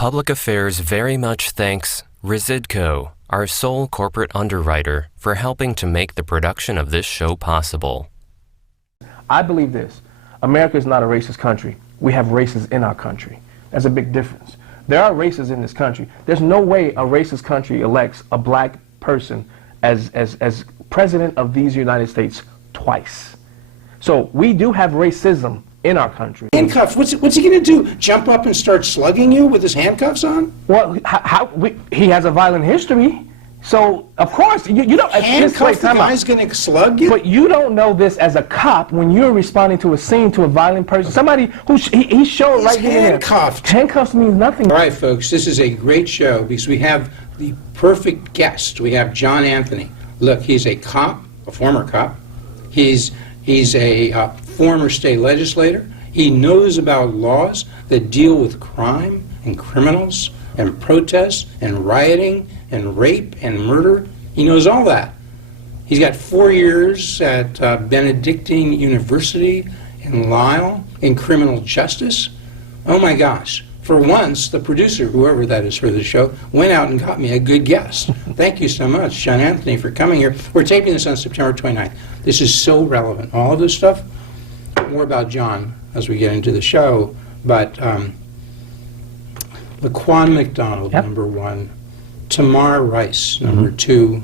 Public Affairs very much thanks Residco, our sole corporate underwriter, for helping to make the production of this show possible. I believe this. America is not a racist country. We have races in our country. That's a big difference. There are races in this country. There's no way a racist country elects a black person as president of these United States twice. So we do have racism in our country. Handcuffs. What's he going to do? Jump up and start slugging you with his handcuffs on? Well, he has a violent history. So, of course, you don't... Handcuff the guy's going to slug you? But you don't know this as a cop when you're responding to a scene to a violent person. Somebody who he showed right here. Handcuffed. Handcuffs means nothing. All right, folks, this is a great show because we have the perfect guest. We have John Anthony. Look, he's a cop, a former cop. He's a former state legislator. He knows about laws that deal with crime and criminals and protests and rioting and rape and murder. He knows all that. He's got 4 years at Benedictine University in Lisle in criminal justice. Oh my gosh. For once, the producer, whoever that is for the show, went out and got me a good guest. Thank you so much, John Anthony, for coming here. We're taping this on September 29th. This is so relevant. All of this stuff, more about John as we get into the show, but Laquan McDonald, yep. number 1. Tamar Rice, number 2,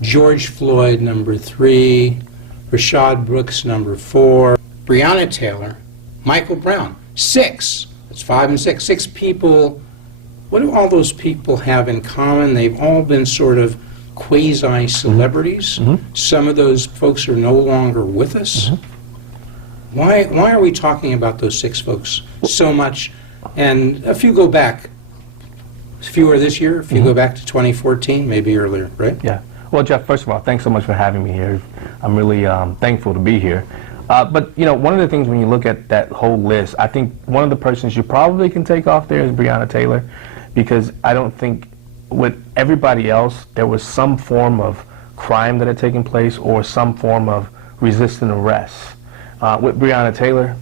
George Floyd, number 3, Rashad Brooks, number 4, Breonna Taylor, Michael Brown, 6. That's 5 and 6. 6 people. What do all those people have in common? They've all been sort of quasi-celebrities. Some of those folks are no longer with us. Why are we talking about those 6 folks so much? And a few go back. A few are this year, a few go back to 2014, maybe earlier, right? Yeah. Well, Jeff, first of all, thanks so much for having me here. I'm really thankful to be here. But, you know, one of the things when you look at that whole list, I think one of the persons you probably can take off there is Breonna Taylor, because I don't think with everybody else, there was some form of crime that had taken place or some form of resisting arrest. With Breonna Taylor,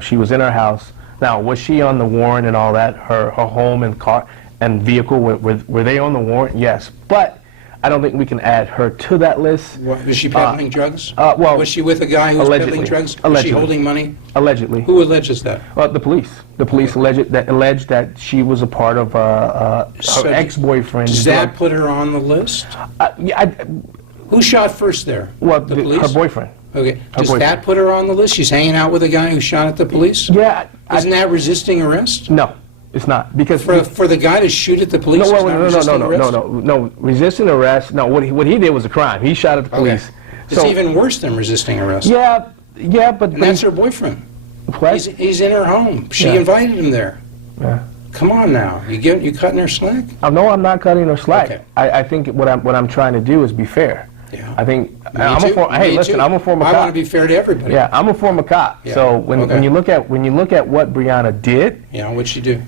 she was in her house. Now, was she on the warrant and all that? Her home and car and vehicle, were they on the warrant? Yes. But I don't think we can add her to that list. Was she peddling drugs? Well, was she with a guy who was peddling drugs? Was she holding money? Allegedly. Who alleges that? The police. The police alleged that she was a part of her ex-boyfriend. Does that put her on the list? Who shot first there? Well, the police? Her boyfriend. Okay. Does that put her on the list? She's hanging out with a guy who shot at the police? Yeah. Isn't that resisting arrest? No. It's not, because for the guy to shoot at the police. No. Resisting arrest. No, what he did was a crime. He shot at the police. Okay. It's even worse than resisting arrest. Yeah, but that's her boyfriend. What? He's in her home. She invited him there. Yeah. Come on now, you cutting her slack? No, I'm not cutting her slack. Okay. I think what I'm trying to do is be fair. Yeah. I think I'm a former cop. I want to be fair to everybody. Yeah, I'm a former cop. Yeah. So when you look at what Breonna did, what'd she do?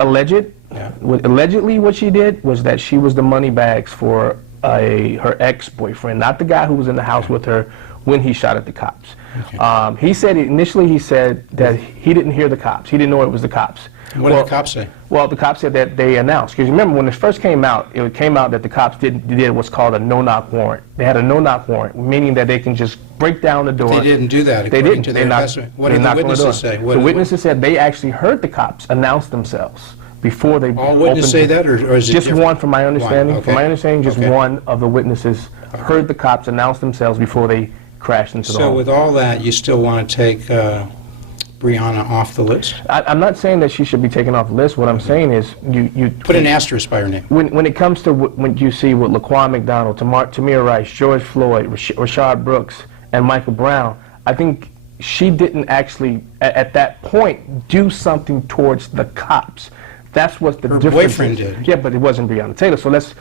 Allegedly, what she did was that she was the money bags for her ex-boyfriend, not the guy who was in the house with her when he shot at the cops. Okay. He said that he didn't hear the cops. He didn't know it was the cops. What did the cops say? Well, the cops said that they announced. Because remember, when it first came out, it came out that the cops did what's called a no-knock warrant. They had a no-knock warrant, meaning that they can just break down the door. They didn't do that. They didn't. What did the witnesses say? The witnesses said they actually heard the cops announce themselves before they all witnesses say that, or is it just different? One, from my understanding. Okay. From my understanding, just one of the witnesses heard the cops announce themselves before they crashed into the home. So with all that, you still want to take Breonna off the list? I'm not saying that she should be taken off the list. What I'm saying is you put an asterisk by her name. When it comes to when you see with Laquan McDonald, Tamir Rice, George Floyd, Rashad Brooks, and Michael Brown, I think she didn't actually at that point do something towards the cops. That's what the difference boyfriend is. did. Yeah, but it wasn't Breonna Taylor. So let's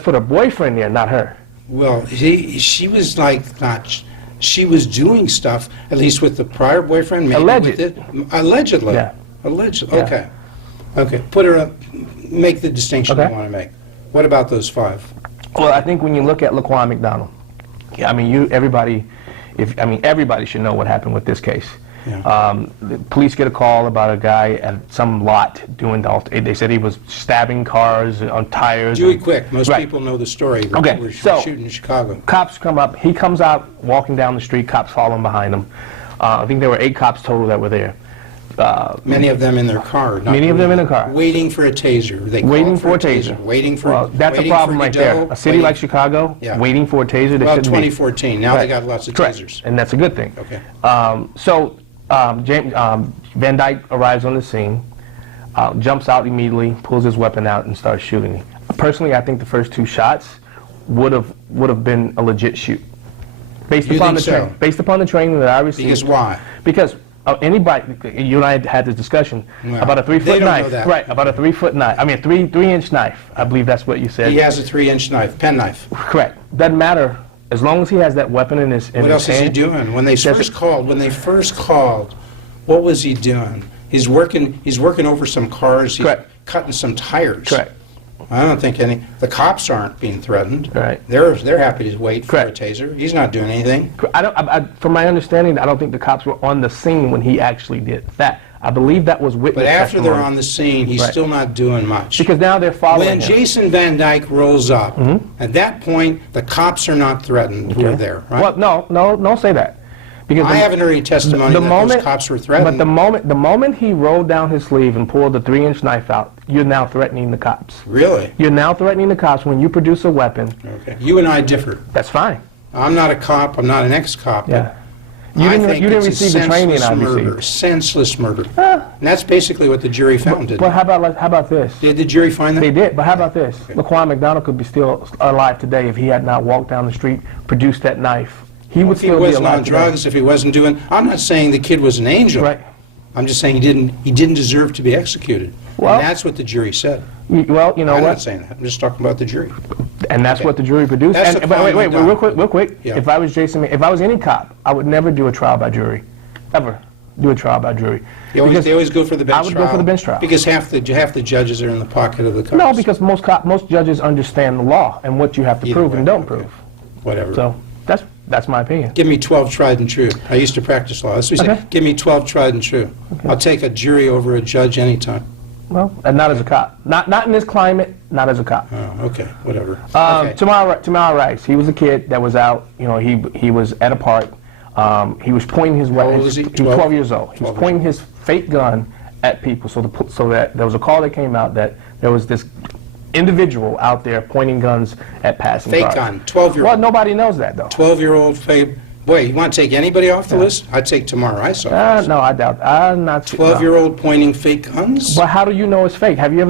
put her boyfriend there, not her. Well, she was like not. She was doing stuff, at least with the prior boyfriend. Maybe allegedly. Yeah. Allegedly. Okay. Okay. Put her up. Make the distinction you want to make. What about those 5? Well, I think when you look at Laquan McDonald, I mean, everybody should know what happened with this case. Yeah. The police get a call about a guy at some lot doing they said he was stabbing cars on tires. Do it quick. Most Right. people know the story. Okay, We're so shooting in Chicago. cops come up. He comes out walking down the street. Cops following behind him. I think there were 8 cops total that were there. Many of them in their car. Many of them in a car. Waiting for a taser. They Waiting call for a taser. Waiting for. Well, that's a waiting problem for right Godot, there. A city waiting- like Chicago, Yeah. waiting for a taser. Well, shouldn't be. 2014. Now they Right. got lots of Correct. tasers. And that's a good thing. Okay. James Van Dyke arrives on the scene, jumps out immediately, pulls his weapon out, and starts shooting. Personally, I think the first 2 shots would have been a legit shoot, based You upon think the so? Based upon the training that I received. Because why? Because anybody, you and I had this discussion Well, about a 3-foot they don't know knife, that. right? About a 3-foot knife. I mean, a 3-inch knife. I believe that's what you said. He has a 3-inch knife, pen knife. Correct. Doesn't matter as long as he has that weapon in his What else hand. is he doing? When they Does first it- called, what was he doing? He's working over some cars. He's Correct. cutting some tires. Correct. I don't think the cops aren't being threatened. Right. They're happy to wait for Correct. a taser. He's not doing anything. From my understanding, I don't think the cops were on the scene when he actually did that. I believe that was witness But after they're testimony. on the scene, he's Right. still not doing much. Because now they're following When him. Jason Van Dyke rolls up, at that point, the cops are not threatened who are there, right? Well, no, don't say that. Because I haven't heard any testimony that those cops were threatened. But the moment he rolled down his sleeve and pulled the 3-inch knife out, you're now threatening the cops. Really? You're now threatening the cops when you produce a weapon. Okay. You and I differ. That's fine. I'm not a cop. I'm not an ex-cop. Yeah. But You I didn't, think you didn't it's a receive the training I senseless received. murder. Senseless murder. And that's basically what the jury found, didn't But it? how about this? Did the jury find that? They did, but how about this? Laquan McDonald could be still alive today if he had not walked down the street, produced that knife. He would If he still be wasn't alive on today. drugs, if he wasn't doing... I'm not saying the kid was an angel. Right. I'm just saying he didn't deserve to be executed. Well- And that's what the jury said. Well, you know I'm what? not saying that. I'm just talking about the jury. And that's Okay. what the jury produced. That's And, the but wait, problem real with quick. Yeah. If I was if I was any cop, I would never do a trial by jury, ever do a trial by jury. They Because always go for the bench I would trial. go for the bench trial. Because half the judges are in the pocket of the cops. No, because most judges understand the law and what you have to Either prove way, and don't okay. prove. Whatever. So that's my opinion. Give me 12 tried and true. I used to practice law. That's what we say. Okay. Give me 12 tried and true. I'll take a jury over a judge anytime. Well, and not as a cop. Not in this climate. Not as a cop. Oh, okay, whatever. Okay. Tamar Rice. He was a kid that was out. You know, he was at a park. He was pointing his weapon. old was he? was 12? 12 years old. He was 12. pointing his fake gun at people. So that there was a call that came out that there was this individual out there pointing guns at passing Fake cars. gun, 12-year-old. Well, nobody knows that though. 12-year-old fake. Boy, you want to take anybody off the list? I'd take Tamar Rice off the list. No, I doubt. I'm not. 12-year-old pointing fake guns? But how do you know it's fake? Have you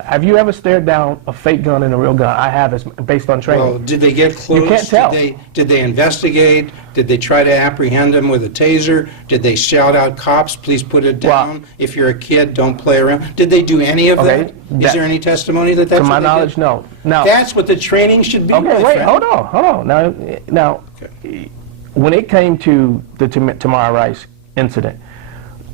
ever ever stared down a fake gun and a real gun? I have. It's based on training. Well, did they get close? can't tell. Did they investigate? Did they try to apprehend him with a taser? Did they shout out, cops, please put it Well- down? If you're a kid, don't play around. Did they do any of Okay, that? Is there any testimony that that's to my what they knowledge, did? no. Now, That's what the training should be. okay, my wait, friend. hold on. Now, when it came to the Tamar Rice incident,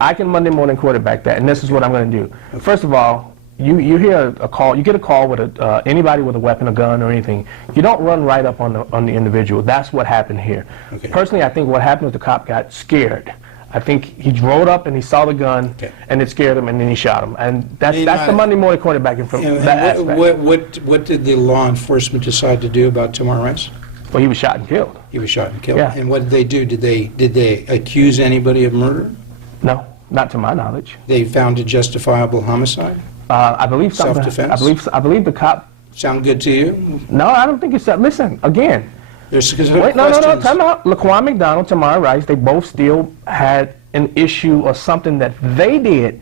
I can Monday morning quarterback that, and this is what I'm going to do. First of all, you hear a call, you get a call with anybody with a weapon, a gun, or anything. You don't run right up on the individual. That's what happened here. Okay. Personally, I think what happened was the cop got scared. I think he rode up and he saw the gun, Okay. and it scared him, and then he shot him. And that's And the Monday morning quarterbacking from And that aspect. what did the law enforcement decide to do about Tamar Rice? Well, he was shot and killed. He was shot and killed. Yeah. And what did they do? Did they accuse anybody of murder? No, not to my knowledge. They found a justifiable homicide? I believe something. Self-defense? I believe the cop. Sound good to you? No, I don't think it's that. Listen again. There's Wait, no. questions. Time out. Laquan McDonald, Tamar Rice. They both still had an issue or something that they did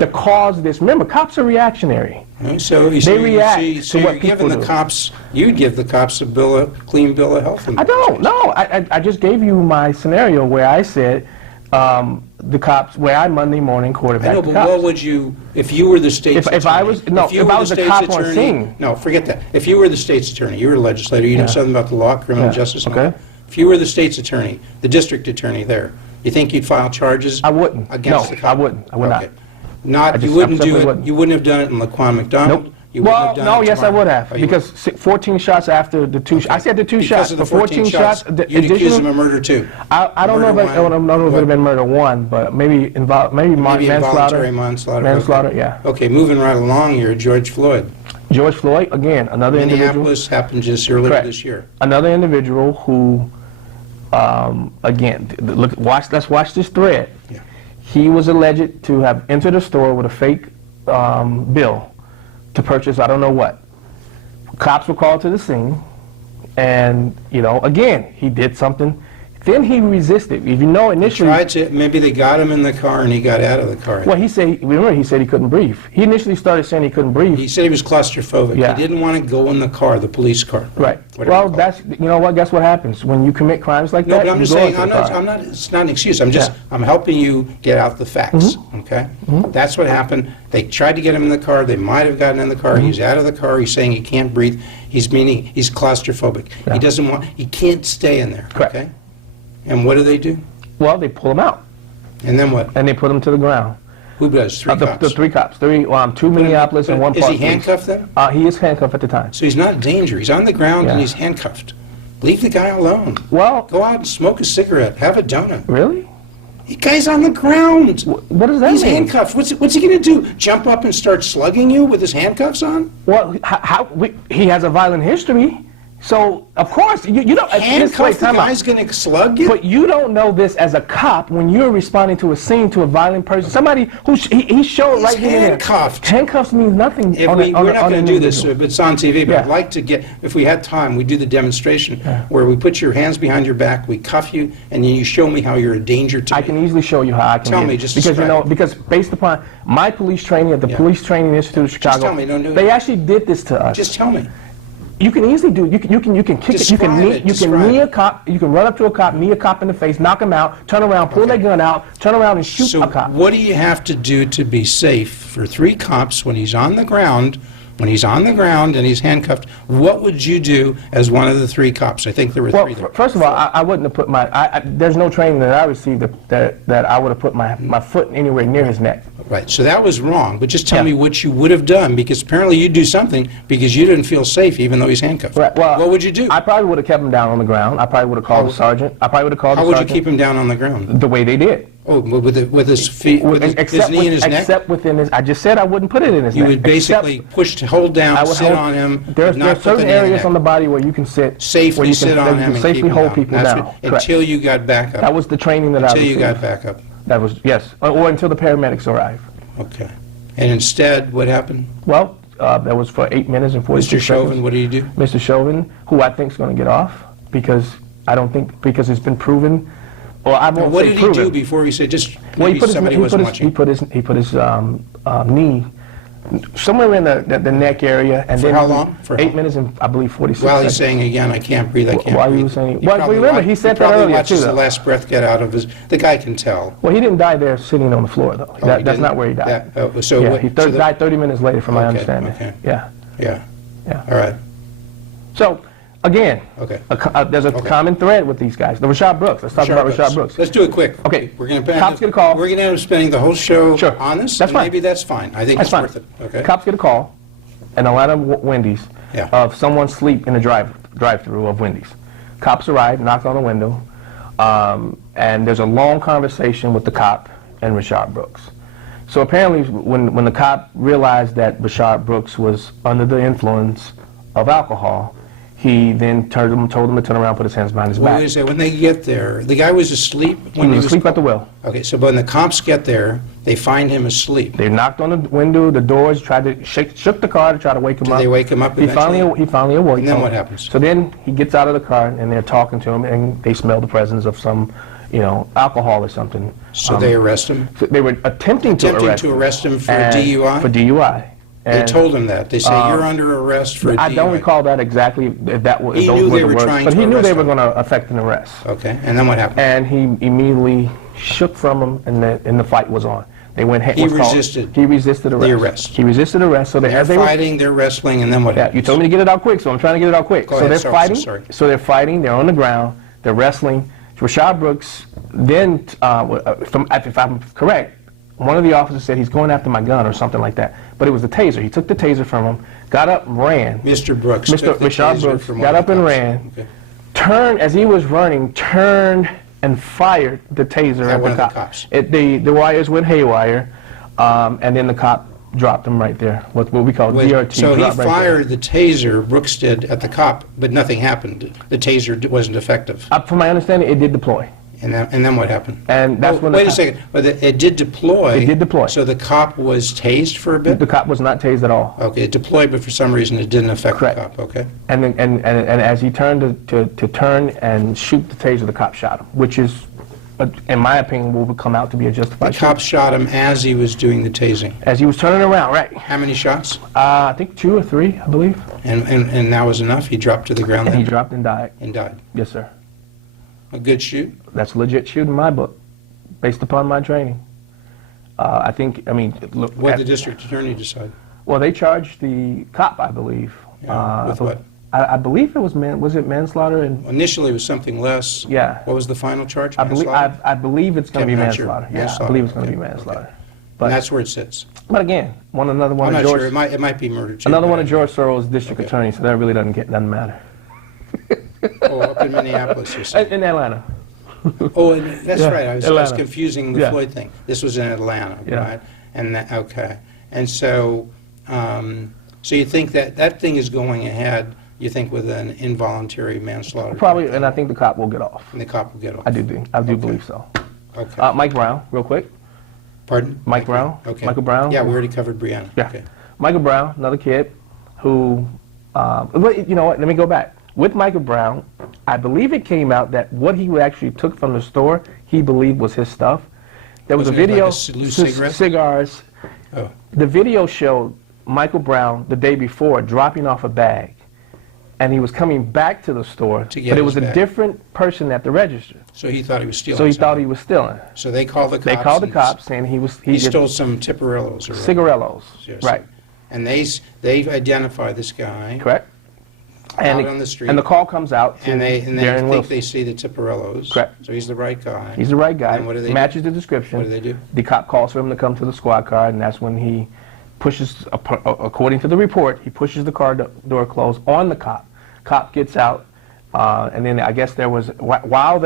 to cause this. Remember, cops are reactionary. So you They react so to what you're giving people the do. cops, you'd give the cops a clean bill of health. I don't. No, I just gave you my scenario where I said the cops, where I Monday morning quarterback I know, the but cops. what would you, if you were the state's attorney? If I was- no, you if were I was the a state's cop on attorney- scene. No, forget that. If you were the state's attorney, you were a legislator, you know something about the law, criminal Yeah. justice and all Okay. that. If you were the state's attorney, the district attorney there, you think you'd file charges? I wouldn't. Against No, the cop? I wouldn't. I would not. Okay. Not, I you just- wouldn't I do simply it, wouldn't. you wouldn't have done it in Laquan McDonald? Nope. You wouldn't have Well, done no, it yes, I tomorrow. would have, Oh, you because 14 shots after the two. I said the two shots, Because of the but 14 shots. you'd accuse him of murder too. I don't know if I don't know if it would have been murder one, but maybe Maybe manslaughter. involuntary manslaughter. Manslaughter, okay. yeah. Okay, moving right along here, George Floyd. George Floyd, again, another individual. Minneapolis happened just earlier Correct. this year. Another individual who, again, let's watch this thread. Yeah. He was alleged to have entered a store with a fake bill to purchase I don't know what. Cops were called to the scene, and again, he did something. Then he resisted. If you know, initially, Maybe they got him in the car and he got out of the car. well, he said he couldn't breathe. He initially started saying he couldn't breathe. He said he was claustrophobic. Yeah. He didn't want to go in the car, the police car. Right. Whatever Well, you call that's guess what happens when you commit crimes like No, that. but I'm you just go saying, into the car. it's not an excuse. I'm helping you get out the facts, okay? That's what happened. They tried to get him in the car. They might have gotten in the car. He's out of the car. He's saying he can't breathe. He's claustrophobic. Yeah. He can't stay in there, Correct. okay? And what do? Well, they pull him out And then what? and they put him to the ground. Who does? Three cops? The three cops. Two Minneapolis and one Is Park he police. handcuffed then? He is handcuffed at the time. So he's not in danger. He's on the ground and Yeah. he's handcuffed. Leave the guy alone. Well, Go out and smoke a cigarette. Have a donut. really? The guy's on the ground. What does that He's mean? handcuffed. What's he going to do? Jump up and start slugging you with his handcuffs on? Well, he has a violent history, so of course you don't. Handcuffed, the guy's going to slug you? But you don't know this as a cop when you're responding to a scene to a violent person. Somebody who he showed He's right here. handcuffed. Handcuffs means nothing. We're not going to do this, but it's on TV, but Yeah. I'd like to if we had time, we'd do the demonstration where we put your hands behind your back, we cuff you, and then you show me how you're a danger to me. I can easily show you how I can Tell get me, it. just because describe. because based upon my police training at the Police Training Institute of Chicago, tell me, don't do it. they actually did this to us. Just tell me. You can easily do. You can kick it. You can knee a cop. You can run up to a cop, knee a cop in the face, knock him out, turn around, pull their gun out, turn around and shoot So a cop. what do you have to do to be safe for three cops when he's on the ground? When he's on the ground and he's handcuffed, what would you do as one of the three cops? I think there were Well, three there. first of all, I wouldn't have put there's no training that I received that I would have put my foot anywhere near his neck. Right, so that was wrong, but just tell Yeah. me what you would have done, because apparently you'd do something because you didn't feel safe even though he's handcuffed. Right, well, what would you do? I probably would have kept him down on the ground. I probably would have called the sergeant. I probably would have called How the would you sergeant. keep him down on the ground? The way they did. Oh, with his feet, with his knee in his neck? Except within his. I just said I wouldn't put it in his You neck. would basically hold I down, would sit on him, There's not put certain the knee in the areas neck. on the body where you can sit. where Safely you sit can, on that him you and can keep safely him hold down. people That's down. what- Correct. until you got back up. That was the training that I Until received. you got back up. That was, yes, or until the paramedics arrived. Okay. And instead, what happened? Well, that was for 8 minutes and 46 Mr. seconds. Chauvin, what did you do? Mr. Chauvin, who I think is going to get off because it's been proven. Well, I won't What say did he proven. do before he said, just Well, maybe somebody wasn't watching? he put his knee somewhere in the neck area, and For then how long? For 8 minutes and I believe 46 While seconds. he's saying again, I can't breathe, I can't While breathe. he was saying- He well, probably remember, he wa- said that probably earlier, watches too, the though. last breath get out of his, the guy can tell. Well, he didn't die there sitting on the floor, though. Oh, he That's didn't? not where he died. So Yeah, what- he so the- died 30 minutes later, from my Okay, understanding. okay. Yeah, Yeah, yeah. all right, So, again, okay. there's a Okay. common thread with these guys. The Rashad Brooks. Let's talk about Rashad Brooks. Let's do it quick. Okay. We're going to Cops get a call. We're going to end up spending the whole show Sure. on this. That's and fine. Maybe that's fine. I think That's it's fine. worth it. Okay. Cops get a call in Atlanta Wendy's Yeah. of someone asleep in the drive-through of Wendy's. Cops arrive, knock on the window, and there's a long conversation with the cop and Rashad Brooks. So apparently, when the cop realized that Rashad Brooks was under the influence of alcohol, he then told him to turn around, put his hands behind his Well, back. wait a second. When they get there, the guy was asleep when He was asleep at the wheel. Okay, so when the cops get there, they find him asleep. They knocked on the window, the doors, tried to shook the car to try to wake him Did up. they wake him up He finally awoke. And then what happens? So then he gets out of the car and they're talking to him, and they smell the presence of some, alcohol or something. So they arrest him? So they were attempting to arrest him for and- DUI? For DUI. They And told him that. They say, you're under arrest for DUI. I don't recall that exactly. If that was, He those knew were they the were words, trying but to he knew arrest they were him. going to affect an arrest. Okay, and then what happened? And he immediately shook from him, and the fight was on. They went. He resisted. He resisted arrest. The arrest. He resisted arrest. So They're fighting, they're wrestling, and then what Yeah, happens? you told me to get it out quick, so I'm trying to get it out quick. Go So ahead, they're sorry, fighting. sorry. So they're fighting. They're on the ground. They're wrestling. Rashad Brooks then, if I'm correct, one of the officers said he's going after my gun or something like that. But it was the taser. He took the taser from him, got up, ran. Mr. Brooks. Mr. Rashad Brooks got up and ran. Okay. Turned as he was running, turned and fired the taser at one the of the cop. cops. The wires went haywire, and then the cop dropped him right there. What we call DRT. So he drop right there. fired the taser, Brooks did, at the cop, but nothing happened. The taser wasn't effective. From my understanding, it did deploy. And then what happened? And that's when wait a second. But it did deploy. It did deploy. So the cop was tased for a bit? The cop was not tased at all. Okay, it deployed, but for some reason it didn't affect Correct. the cop. Okay. And then, and as he turned to turn and shoot the taser, the cop shot him, which is, in my opinion, will come out to be a justified The cop shot him as he was doing the tasing. as he was turning around, right? How many shots? I think 2 or 3, I believe. And that was enough? He dropped to the ground And he then dropped and died. and died. Yes, sir. A good shoot? That's a legit shoot in my book, based upon my training. I mean, look. What did the district attorney decide? Well, they charged the cop, I believe. Yeah, with what? I believe it was was it manslaughter and Initially, it was something less. yeah. What was the final charge? I believe Manslaughter? it's going to be Okay, not sure. manslaughter. Yeah, I Manslaughter, believe it's going to okay, be manslaughter. okay. But And that's where it sits. but again, another one I'm of not George sure. It might be murder too. another but one of I- George Sorrell's district Okay. attorneys, so that really doesn't matter. Oh, up in Minneapolis, you said. In Atlanta. Oh, and that's Yeah, right. I was Atlanta. confusing the Yeah. Floyd thing. This was in Atlanta, Yeah. right? And okay. And so, so you think that thing is going ahead? You think with an involuntary manslaughter? Probably, and I think the cop will get off. And the cop will get off. I do Okay. believe so. Okay. Mike Brown, real quick. Pardon? Mike Brown? Okay. Michael Brown? Yeah, we already covered Brianna. Yeah. Okay. Michael Brown, another kid who, but you know what, let me go back. With Michael Brown, I believe it came out that what he actually took from the store, he believed was his stuff. There was a Wasn't it video, like a loose cigarette? cigars. Oh. The video showed Michael Brown the day before dropping off a bag, and he was coming back to the store, To get but it his was a bag. different person at the register. So he thought he was stealing So he something. thought he was stealing. So they called the cops. They called the and cops saying he He just stole some Tipperellos or whatever. cigarellos, Yes. right? And they identify this guy. Correct. Out on the street. And the call comes out to And they Darren think Wilson. they see the Tipperellos. Correct. So he's the right guy. He's the right guy. And what do they do? Matches the description. What do they do? The cop calls for him to come to the squad car, and that's when he pushes, according to the report, he pushes the car door closed on the cop. Cop gets out, and then I guess there was, while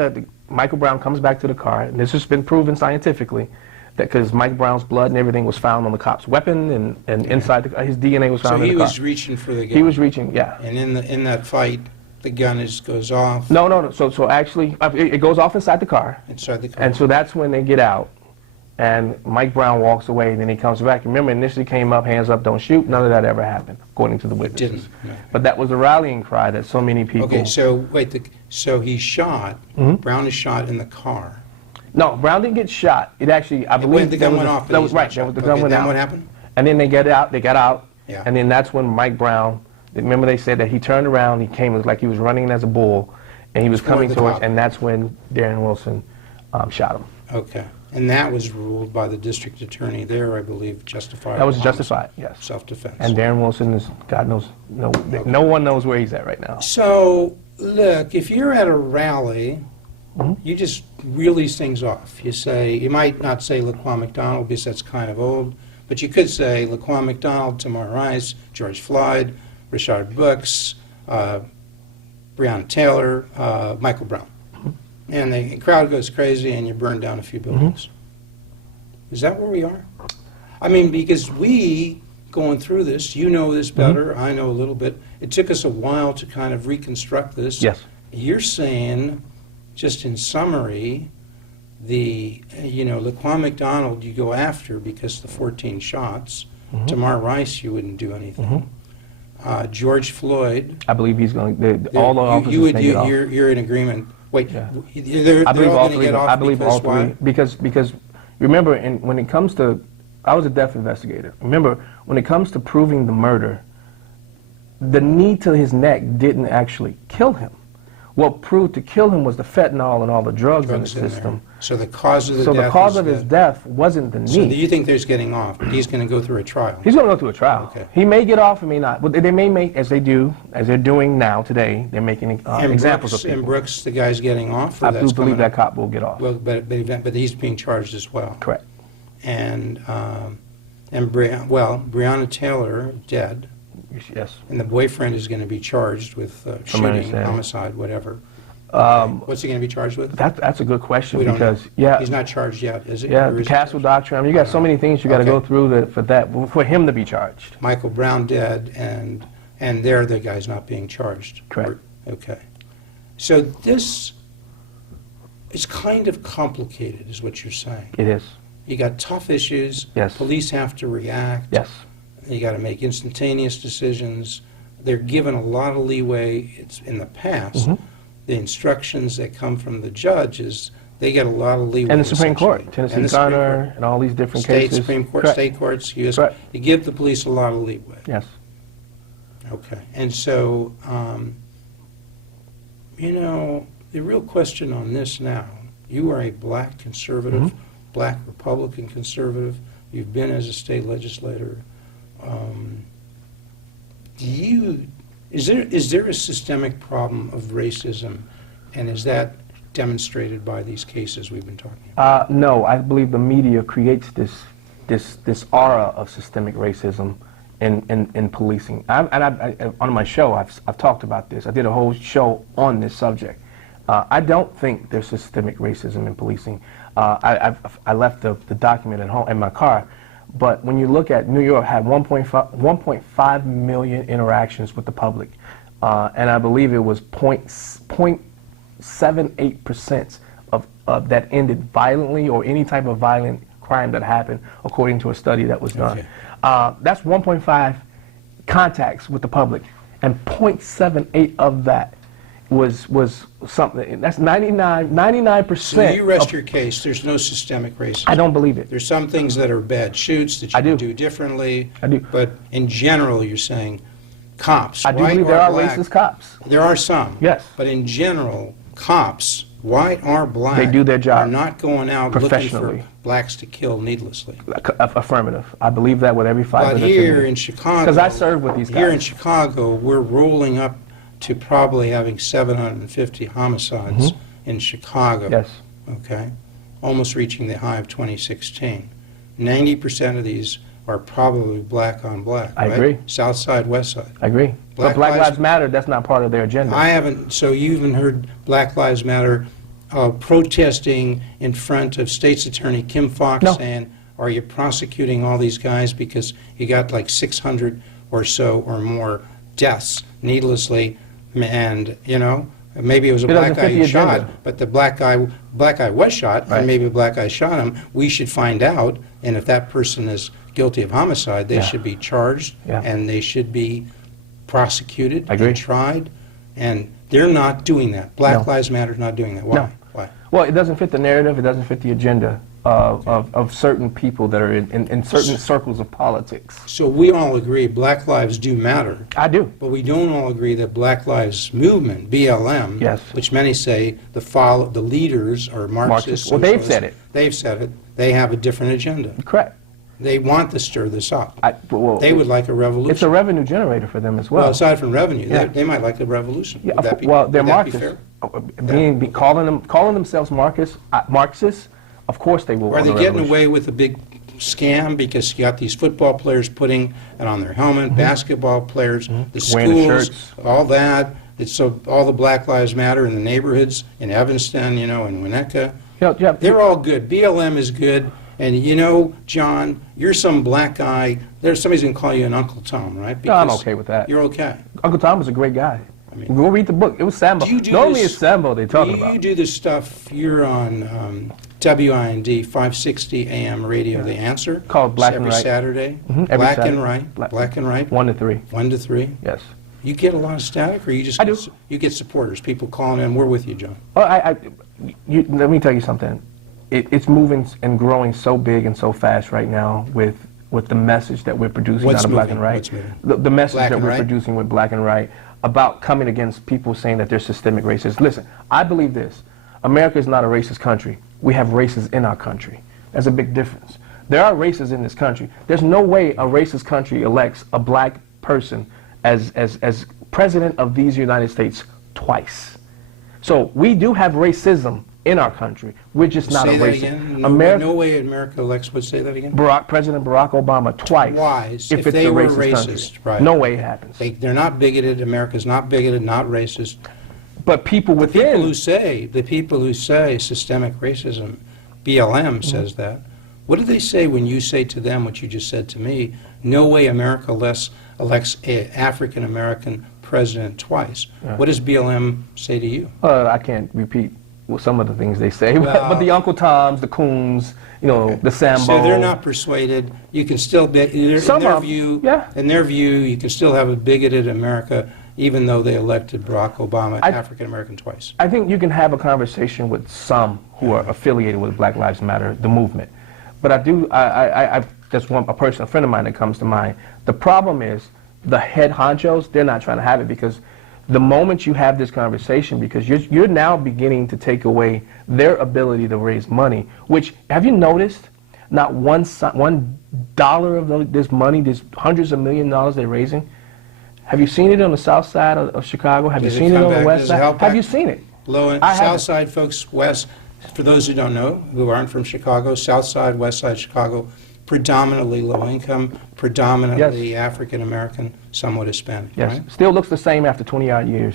Michael Brown comes back to the car, and this has been proven scientifically, that because Mike Brown's blood and everything was found on the cop's weapon, and inside his DNA was So found in he the car. was reaching for the gun. He was reaching, yeah. And in that fight, the gun goes off No. So actually, it goes off inside the car. inside the car. And so that's when they get out, and Mike Brown walks away, and then he comes back. Remember, initially came up, hands up, don't shoot. None of that ever happened, according to the witnesses. Didn't. No. But that was a rallying cry that so many people... Okay, so wait, so he shot, Mm-hmm. Brown is shot in the car. No, Brown didn't get shot. It actually, I believe... The there gun was went a- off, that but was he's not right, shot. the gun Okay, went then out. what happened? And then they got out, Yeah. and then that's when Mike Brown... Remember they said that he turned around, he came, it was like he was running as a bull, and he was Toward coming the towards... cop. And that's when Darren Wilson shot him. Okay. And that was ruled by the district attorney there, I believe, justified. That was justified, yes. Self-defense. And Darren Wilson is, God knows, no one knows where he's at right now. So, look, if you're at a rally, Mm-hmm. you just reel these things off. You say, you might not say Laquan McDonald because that's kind of old, but you could say Laquan McDonald, Tamar Rice, George Floyd, Rashard Brooks, Breonna Taylor, Michael Brown. And the crowd goes crazy and you burn down a few buildings. Is that where we are? I mean, because we, going through this, you know this better, I know a little bit. It took us a while to kind of reconstruct this. Yes. You're saying, just in summary, Laquan McDonald you go after because the 14 shots. Tamar Rice, you wouldn't do anything. George Floyd, I believe he's going to, all the officers may get off. you're in agreement. Wait, Yeah. they're I believe all all going to three. get off I believe all because three why? because remember, when it comes to, I was a death investigator. Remember, when it comes to proving the murder, the knee to his neck didn't actually kill him. What proved to kill him was the fentanyl and all the drugs in the Drugs in there. system. So the cause of the So death the cause is of his the- death wasn't the knee. So you think there's getting off, but he's going to go through a trial. He's going to go through a trial. Okay. He may get off, he may not. But they may make, as they're doing now today, they're making examples of people. And Brooks, the guy's getting off? Or I that's do believe coming that cop will get off. Well, but he's being charged as well. Correct. Breonna Taylor dead, Yes. and the boyfriend is going to be charged with shooting, understanding. homicide, whatever. What's he going to be charged with? That's a good question We don't because know. He's not charged yet, is he? Yeah, Or the is he Castle charged? Doctrine. I mean, you got so many things you got to go Okay. through for him to be charged. Michael Brown dead, and there the guy's not being charged. Correct. Okay. So this is kind of complicated, is what you're saying. It is. You got tough issues. Yes. Police have to react. Yes. You got to make instantaneous decisions. They're given a lot of leeway. It's in the past. Mhm. The instructions that come from the judges, they get a lot of leeway. And the Supreme essentially. Court, Tennessee And the Supreme Gunner, Court. and all these different State cases. Supreme Court, Correct. state courts, US. Correct. You give the police a lot of leeway. Yes. Okay. And so, the real question on this now, you are a black conservative, Mhm. black Republican conservative. You've been as a state legislator. Is there a systemic problem of racism, and is that demonstrated by these cases we've been talking about? No, I believe the media creates this aura of systemic racism in policing. On my show, I've talked about this. I did a whole show on this subject. I don't think there's systemic racism in policing. I left the document at home in my car, but when you look at New York, had 1.5 million interactions with the public, and I believe it was 0.78% of that ended violently or any type of violent crime that happened, according to a study that was done. Okay. That's 1.5 contacts with the public, and 0.78 of that was something. That's 99%. So you rest of- your case. There's no systemic racism. I don't believe it. There's some things that are bad shoots that you I do. can do differently. I do. But in general, you're saying cops. I do white believe or there are black, racist cops. There are some. Yes. But in general, cops, white or black, They do their job are not going out looking for professionally. blacks to kill needlessly. Affirmative. I believe that with every fiber. But here in Chicago, because I serve with these guys. here in Chicago, we're rolling up to probably having 750 homicides in Chicago. Yes. Okay, almost reaching the high of 2016. 90% of these are probably black on black. I right? agree. South side, west side. I agree. Black But Black Lives- Lives Matter, that's not part of their agenda. I haven't. So you even heard Black Lives Matter protesting in front of State's Attorney Kim Fox No. saying, "Are you prosecuting all these guys because you got like 600 or so or more deaths needlessly?" And maybe it was a It black doesn't guy fit the who shot, agenda. but the black guy was shot, Right. and maybe a black guy shot him. We should find out, and if that person is guilty of homicide, they Yeah. should be charged Yeah. and they should be prosecuted I agree. and tried. And they're not doing that. Black No. Lives Matter is not doing that. Why? No. Why? Well, it doesn't fit the narrative. It doesn't fit the agenda of certain people that are in certain circles of politics. So we all agree Black lives do matter, I do. but we don't all agree that Black Lives Movement, BLM, Yes. which many say the leaders are Marxists. Well, they've socialists. said it. They've said it. They have a different agenda. Correct. They want to stir this up. Well, They would like a revolution. It's a revenue generator for them as well. Well, aside from revenue, Yeah. they might like a revolution. Yeah, Would that be, well, they're would that be Marxists. fair? Calling themselves Marxists, of course they will. Are want they a getting revolution. away with a big scam because you got these football players putting it on their helmet, basketball players, the Mm-hmm. Wearing the schools, shirts. all that. It's so all the Black Lives Matter in the neighborhoods in Evanston, in Winnetka. Jeff, They're all good. BLM is good. And John, you're some black guy. Somebody's going to call you an Uncle Tom, right? No, I'm Because okay with that. You're okay. Uncle Tom was a great guy. I mean- Go read the book. It was Sambo. Do you do Normally this- it's Sambo they're talking You about. do this stuff. You're on WIND 560 AM radio. The Answer. Called Black every and Right. Saturday. Every Black Saturday. and Right. Black and Right. 1 to 3. 1 to 3. Yes. You get a lot of static, or you just I do. You get supporters, people calling in. We're with you, John. Well, let me tell you something. It's moving and growing so big and so fast right now with the message that we're producing What's out of Black moving? and Right. What's moving? The message Black that and we're Right? producing with Black and Right about coming against people saying that they're systemic racists. Listen, I believe this. America is not a racist country. We have races in our country. That's a big difference. There are races in this country. There's no way a racist country elects a black person as president of these United States twice. So we do have racism in our country. We're just not Say a that racist. again? No way America elects, would say that again? President Barack Obama twice. Twice. If it's they a were racist racist, country. right. No way it happens. They're not bigoted. America's not bigoted, not racist. But people The within... people who say systemic racism, BLM says that. What do they say when you say to them what you just said to me? No way America elects an African American president twice. Yeah. What does BLM say to you? I can't repeat some of the things they say, but the Uncle Toms, the Coons, the Sambo. So they're not persuaded. You can still be in their view. Yeah. In their view, you can still have a bigoted America, even though they elected Barack Obama, African American, twice. I think you can have a conversation with some who are affiliated with Black Lives Matter, the movement. But I just want a friend of mine that comes to mind. The problem is the head honchos, they're not trying to have it, because the moment you have this conversation, because you're now beginning to take away their ability to raise money, which, have you noticed, not $1 of this money, this hundreds of million dollars they're raising, have you seen it on the south side of Chicago? Have you seen it on the west side? Have you seen it? South side folks, west, for those who don't know, who aren't from Chicago, south side, west side Chicago, predominantly low income, predominantly African American, somewhat Hispanic, Yes. right? Still looks the same after 20-odd years.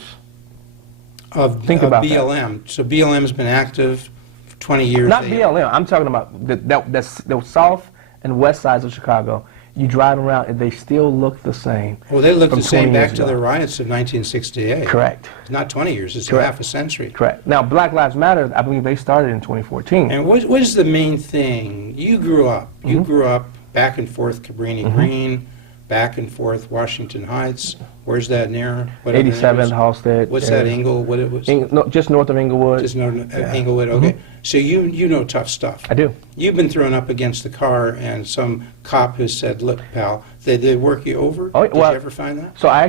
Think about BLM. That. So BLM has been active for 20 years. Not BLM. I'm talking about the south and west sides of Chicago. You drive around and they still look the same. Well, they look the same back to ago. the riots of 1968. Correct. It's not 20 years. It's Correct. half a century. Correct. Now, Black Lives Matter, I believe they started in 2014. And what is the main thing? You grew up. You grew up back and forth Cabrini Green, back and forth Washington Heights. Where's that near? 87th, Halstead. What's that, Ingle? What it was? No, just north of Inglewood. Just north of Inglewood. Okay. So you know tough stuff. I do. You've been thrown up against the car, and some cop has said, "Look, pal, they work you over." Oh, Did you ever find that? So I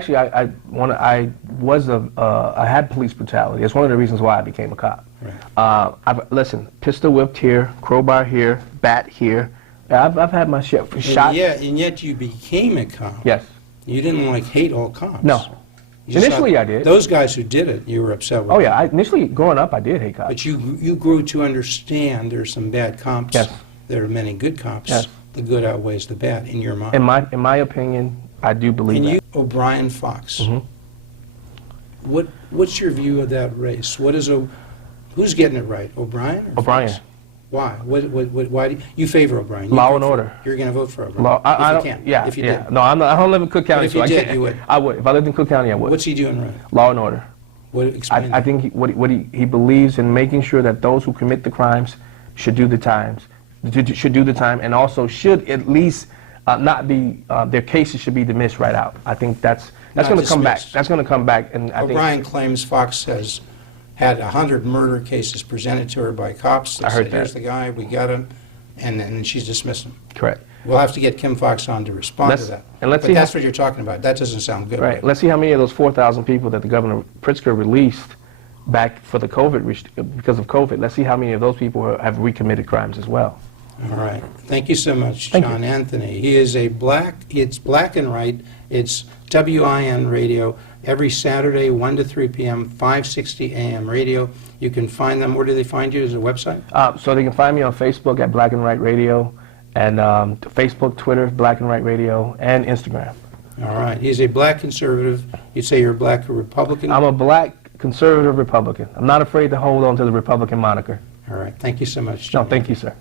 had police brutality. It's one of the reasons why I became a cop. Right. Listen, pistol whipped here, crowbar here, bat here. I've had my shit shot. Yeah, and yet you became a cop. Yes. You didn't hate all cops. No. Initially, I did. Those guys who did it, you were upset with. Oh yeah. Initially, growing up, I did hate cops. But you grew to understand there's some bad cops. Yes. There are many good cops. Yes. The good outweighs the bad in your mind. In my opinion, I do believe that. O'Brien Fox. What's your view of that race? Who's getting it right, O'Brien or O'Brien. Fox? Why? Why do you favor O'Brien? Law and order. You're going to vote for O'Brien. I if you don't. can. Yeah. If you yeah. did. No, I'm not. I don't live in Cook County. But if you so did, I you would. I would. If I lived in Cook County, I would. What's he doing right? Law and order. Explain I think he believes in making sure that those who commit the crimes should do the time, and also should at least not be their cases should be dismissed right out. I think that's going to come back. That's going to come back, and I think O'Brien claims Fox has had 100 murder cases presented to her by cops. I heard that. Here's the guy, we got him, and then she's dismissed him. correct. We'll have to get Kim Fox on to respond to that. Let's But see that's what you're talking about. That doesn't sound good. Right. Let's see how many of those 4,000 people that the Governor Pritzker released back for the because of COVID. Let's see how many of those people have recommitted crimes as well. All right. Thank you so much, Thank John Anthony. He is it's Black and Right. It's WIN Radio every Saturday, 1 to 3 p.m., 560 AM radio. You can find them. Where do they find you? Is there a website? So they can find me on Facebook at Black and Right Radio, and Facebook, Twitter, Black and Right Radio, and Instagram. All right. He's a black conservative. You'd say you're a black Republican? I'm a black conservative Republican. I'm not afraid to hold on to the Republican moniker. All right. Thank you so much, No, John. thank you, sir.